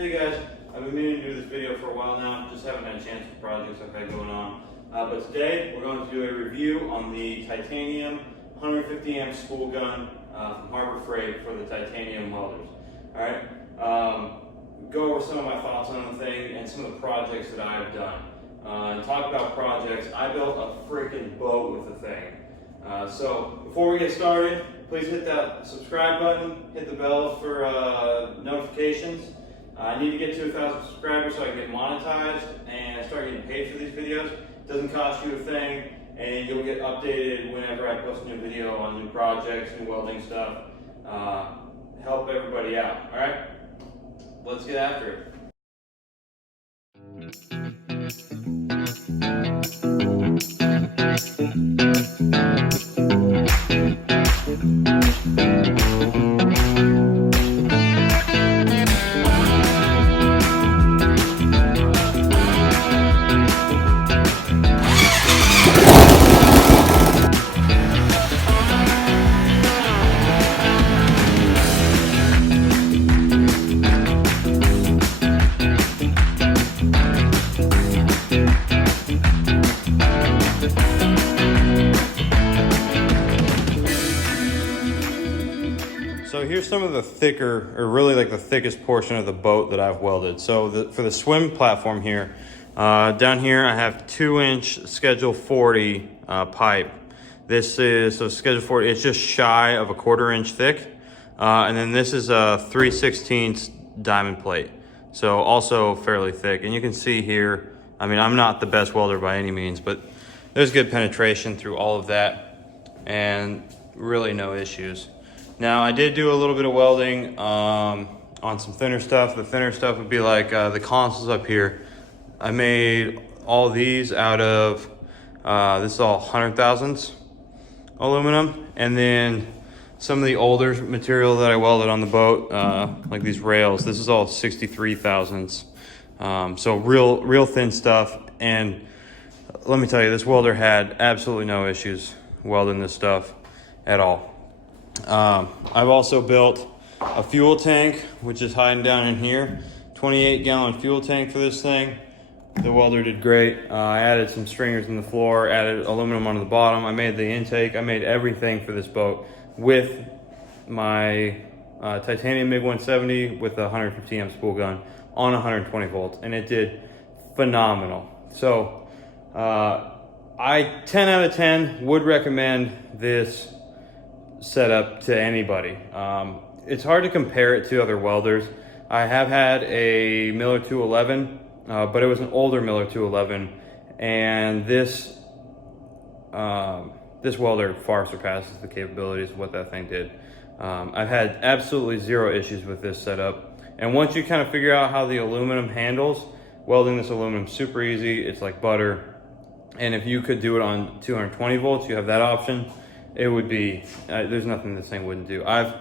Hey guys, I've been meaning to do this video for a while now, just haven't had a chance with projects I've had going on. But today we're going to do a review on the titanium 150 amp spool gun from Harbor Freight for the titanium welders. Alright, go over some of my thoughts on the thing and some of the projects that I've done. And talk about projects. I built a freaking boat with the thing. So before we get started, please hit that subscribe button, hit the bell for notifications. I need to get to 1,000 subscribers so I can get monetized and start getting paid for these videos. It doesn't cost you a thing, and you'll get updated whenever I post a new video on new projects, new welding stuff. Help everybody out, alright? Let's get after it. So here's some of the thicker, or really like the thickest portion of the boat that I've welded. So for the swim platform here, down here I have 2-inch Schedule 40 pipe. This is, so Schedule 40, it's just shy of a 1/4 inch thick. And then this is a 3/16 diamond plate. So also fairly thick. And you can see here, I mean, I'm not the best welder by any means, but there's good penetration through all of that and really no issues. Now, I did do a little bit of welding on some thinner stuff. The thinner stuff would be like the consoles up here. I made all these out of, this is all 100,000s aluminum. And then some of the older material that I welded on the boat, like these rails, this is all 63,000s. So real thin stuff. And let me tell you, this welder had absolutely no issues welding this stuff at all. I've also built a fuel tank, which is hiding down in here. 28-gallon fuel tank for this thing. The welder did great. I added some stringers in the floor, added aluminum onto the bottom. I made the intake. I made everything for this boat with my titanium MiG 170 with a 150 amp spool gun on 120 volts, and it did phenomenal. So I 10 out of 10 would recommend this setup to anybody. It's hard to compare it to other welders. I have had a Miller 211, but it was an older Miller 211, and this welder far surpasses the capabilities of what that thing did. I've had absolutely zero issues with this setup, and once you kind of figure out how the aluminum handles, welding this aluminum super easy. It's like butter, and if you could do it on 220 volts, you have that option. It would be, there's nothing this thing wouldn't do. I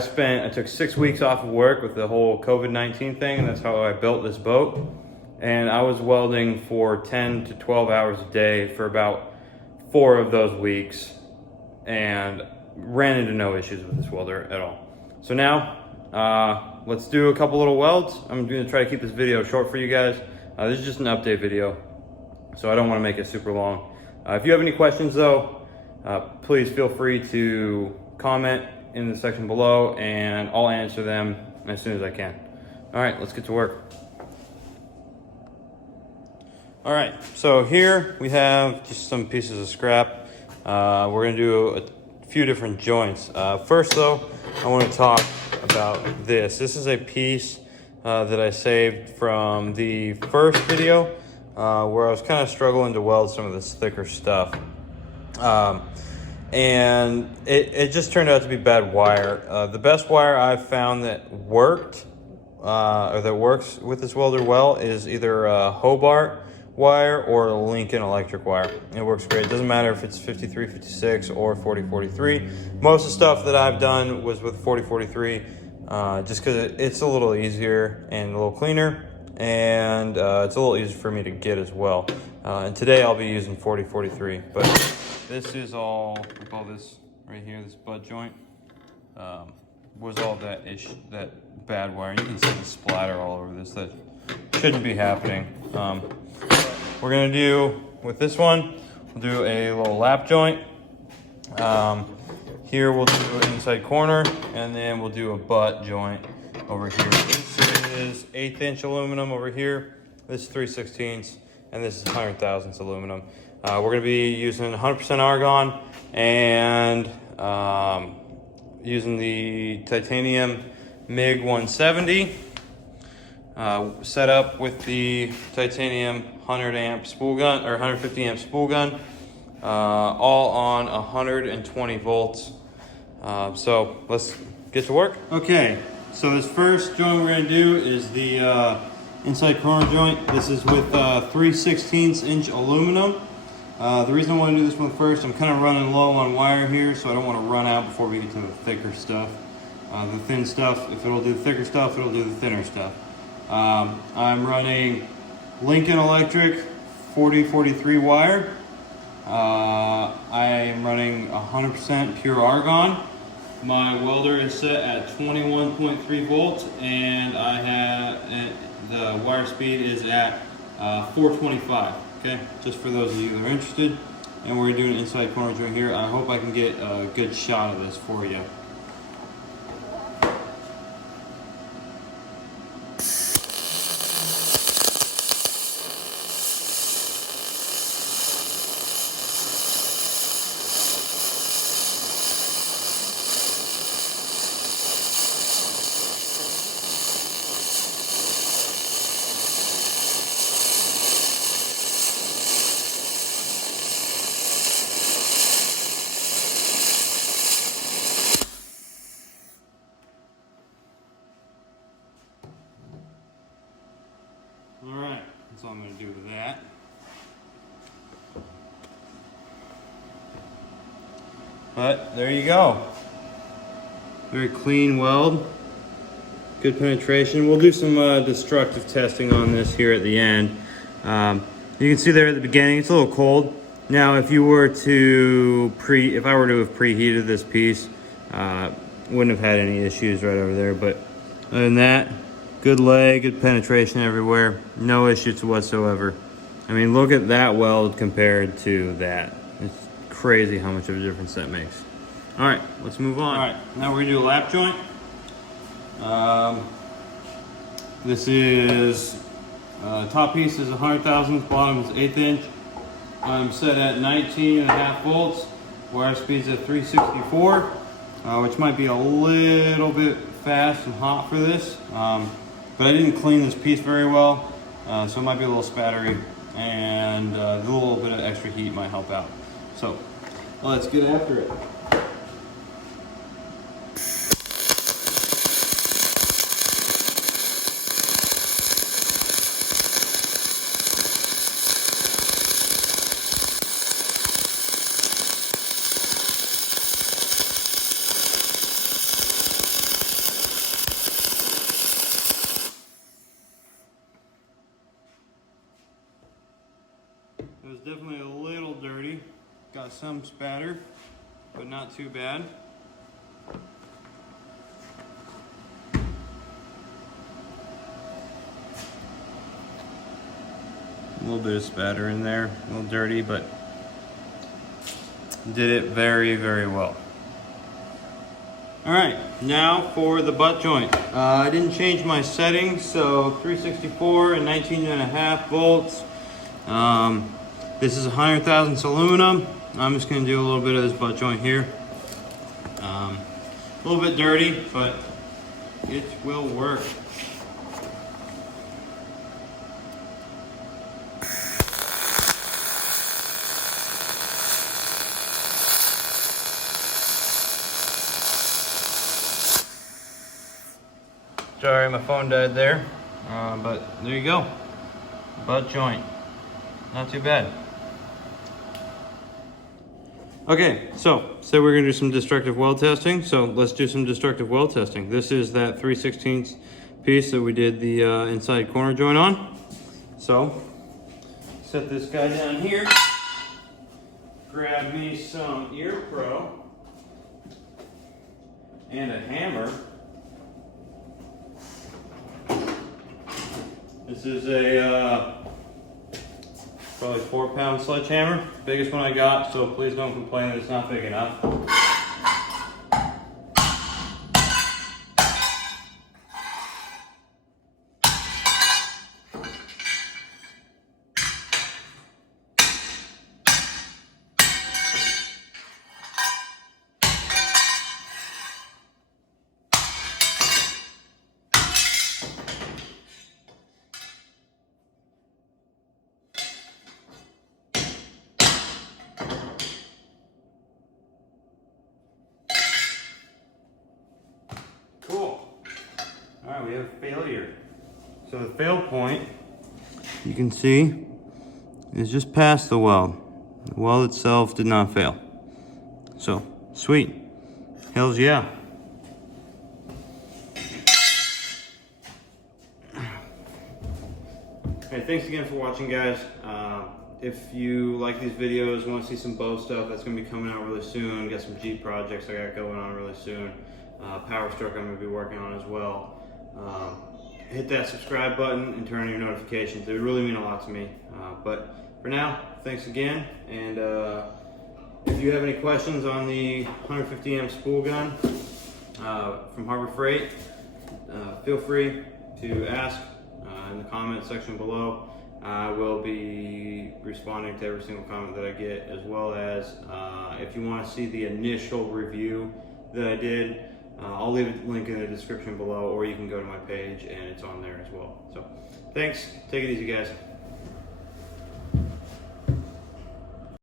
took 6 weeks off of work with the whole COVID-19 thing, and that's how I built this boat. And I was welding for 10 to 12 hours a day for about 4 of those weeks, and ran into no issues with this welder at all. So now, let's do a couple little welds. I'm gonna try to keep this video short for you guys. This is just an update video, so I don't wanna make it super long. If you have any questions though, please feel free to comment in the section below, and I'll answer them as soon as I can. All right, let's get to work. All right, so here we have just some pieces of scrap. We're gonna do a few different joints. First though, I wanna talk about this. This is a piece that I saved from the first video where I was kind of struggling to weld some of this thicker stuff. And it just turned out to be bad wire. The best wire I've found that worked, or that works with this welder well, is either a Hobart wire or a Lincoln electric wire. It works great. It doesn't matter if it's 5356 or 4043. Most of the stuff that I've done was with 4043, just because it's a little easier and a little cleaner, and it's a little easier for me to get as well. And today I'll be using 4043, but this is all, like all this right here, this butt joint, was all that bad wire. You can see the splatter all over this that shouldn't be happening. We're gonna do, with this one, we'll do a little lap joint. Here we'll do an inside corner, and then we'll do a butt joint over here. This is 1/8 inch aluminum over here. This is 3/16, and this is 100 thousandths aluminum. We're gonna be using 100% argon and using the titanium MiG 170. Set up with the titanium 100 amp spool gun, or 150 amp spool gun, all on 120 volts. So let's get to work. Okay, so this first joint we're gonna do is the inside corner joint. This is with 3/16 inch aluminum. The reason I want to do this one first, I'm kind of running low on wire here, so I don't want to run out before we get to the thicker stuff. The thin stuff, if it'll do the thicker stuff, it'll do the thinner stuff. I'm running Lincoln Electric 4043 wire. I am running 100% pure argon. My welder is set at 21.3 volts, and the wire speed is at 425. Okay, just for those of you that are interested. And we're doing an inside corner joint here. I hope I can get a good shot of this for you. Alright, that's all I'm going to do with that. But there you go. Very clean weld. Good penetration. We'll do some destructive testing on this here at the end. You can see there at the beginning, it's a little cold. Now, if I were to have preheated this piece, wouldn't have had any issues right over there. But other than that, good lay, good penetration everywhere. No issues whatsoever. I mean, look at that weld compared to that. It's crazy how much of a difference that makes. All right, let's move on. All right, now we're gonna do a lap joint. This is, top piece is 100 thousandths, bottom is 1/8 inch. I'm set at 19.5 volts. Wire speed's at 364, which might be a little bit fast and hot for this. But I didn't clean this piece very well, so it might be a little spattery, and a little bit of extra heat might help out. So let's get after it. It was definitely a little dirty. Got some spatter, but not too bad. A little bit of spatter in there, a little dirty, but did it very, very well. All right, now for the butt joint. I didn't change my settings, so 364 and 19.5 volts. This is 100 thousandths aluminum. I'm just gonna do a little bit of this butt joint here. A little bit dirty, but it will work. Sorry, my phone died there, but there you go. Butt joint, not too bad. Okay, so we're gonna do some destructive weld testing. So let's do some destructive weld testing. This is that 3/16 piece that we did the inside corner joint on. So set this guy down here. Grab me some ear pro and a hammer. This is a probably 4-pound sledgehammer, biggest one I got, so please don't complain that it's not big enough. Cool. All right, we have failure. So the fail point, you can see, is just past the weld. The weld itself did not fail. So, sweet. Hells yeah. Hey, thanks again for watching, guys. If you like these videos, want to see some bow stuff, that's going to be coming out really soon. Got some Jeep projects I got going on really soon. Power stroke I'm going to be working on as well. Hit that subscribe button and turn on your notifications. They would really mean a lot to me. But for now, thanks again. And if you have any questions on the 150M spool gun from Harbor Freight, feel free to ask in the comment section below. I will be responding to every single comment that I get, as well as if you want to see the initial review that I did, I'll leave a link in the description below, or you can go to my page and it's on there as well. So thanks, take it easy, guys.